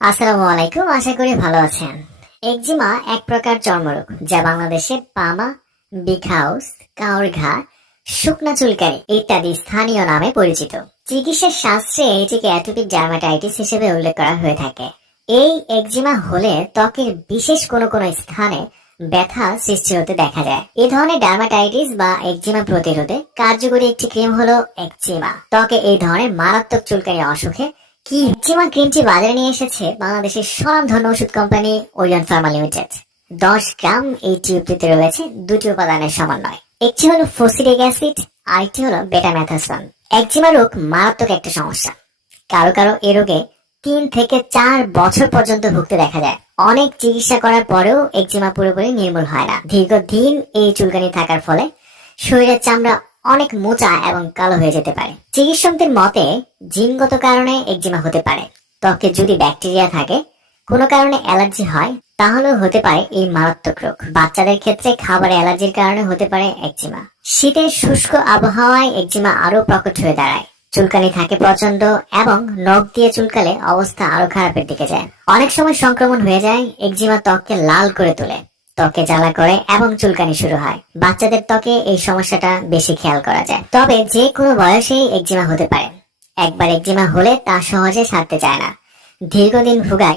আসসালামু আলাইকুম, আশা করি ভালো আছেন। একজিমা এক প্রকার চর্মরোগ যা বাংলাদেশে পামা, বিগ হাউস, কাউর ঘা, শুকনা চুলকানি ইত্যাদি স্থানীয় নামে পরিচিত। চিকিৎসা শাস্ত্রে এটিকে অ্যাটোপিক ডার্মাটাইটিস হিসেবে উল্লেখ করা হয়ে থাকে। এই একজিমা হলে ত্বকের বিশেষ কোনো কোনো স্থানে ব্যথা সৃষ্টি হতে দেখা যায়। এই ধরনের ডার্মাটাইটিস বা একজিমা প্রতিরোধে কার্যকরী একটি ক্রিম হলো একজিমা। ত্বকে এই ধরনের মারাত্মক চুলকানি অসুখে কি একজিমা ক্রিমটি বাজারে নিয়ে এসেছে বাংলাদেশের স্বনামধন্য ওষুধ কোম্পানি ওরিয়ন ফার্মা লিমিটেড। 10 গ্রাম এই টিউবটিতে রয়েছে দুটি উপাদানের সমন্বয়। একটি হলো ফসিলিক অ্যাসিড, আরেকটি হলো বেটামেথাসন। একজিমা রোগ মারাত্মক একটা সমস্যা। কারো কারো এ রোগে 3 থেকে 4 বছর পর্যন্ত ভুগতে দেখা যায়। অনেক চিকিৎসা করার পরেও একজিমা পুরোপুরি নির্মূল হয় না। দীর্ঘদিন এই চুলকানি থাকার ফলে শরীরের চামড়া অনেক মোচা এবং কালো হয়ে যেতে পারে। চিকিৎসকদের মতে জিনগত কারণে একজিমা হতে পারে। ত্বকে যদি ব্যাকটেরিয়া থাকে, কোনো কারণে অ্যালার্জি হয়, তাহলেও হতে পারে এই মারাত্মক রোগ। বাচ্চাদের ক্ষেত্রে খাবারে অ্যালার্জির কারণে হতে পারে একজিমা। শীতের শুষ্ক আবহাওয়ায় একজিমা আরো প্রকট হয়ে দাঁড়ায়। চুলকানি থাকে প্রচন্ড এবং নখ দিয়ে চুলকালে অবস্থা আরো খারাপের দিকে যায়। অনেক সময় সংক্রমণ হয়ে যায়। একজিমা ত্বককে লাল করে তোলে, ত্বকে জ্বালা করে এবং চুলকানি শুরু হয়। বাচ্চাদের ত্বকে এই সমস্যাটা বেশি খেয়াল করা যায়। তবে যে কোনো বয়সেই একজিমা হতে পারে। একবার একজিমা হলে তা সহজে সারতে চায় না। দীর্ঘদিন ভোগায়